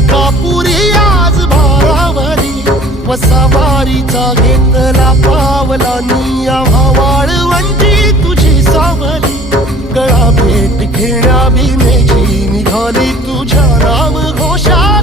अंकापुरी आज भारावरी वसावारीचा घेतला पावला निया वाळवंटी तुझी सावली गळा भेट घेण्या भिनेची निघाली तुझ्या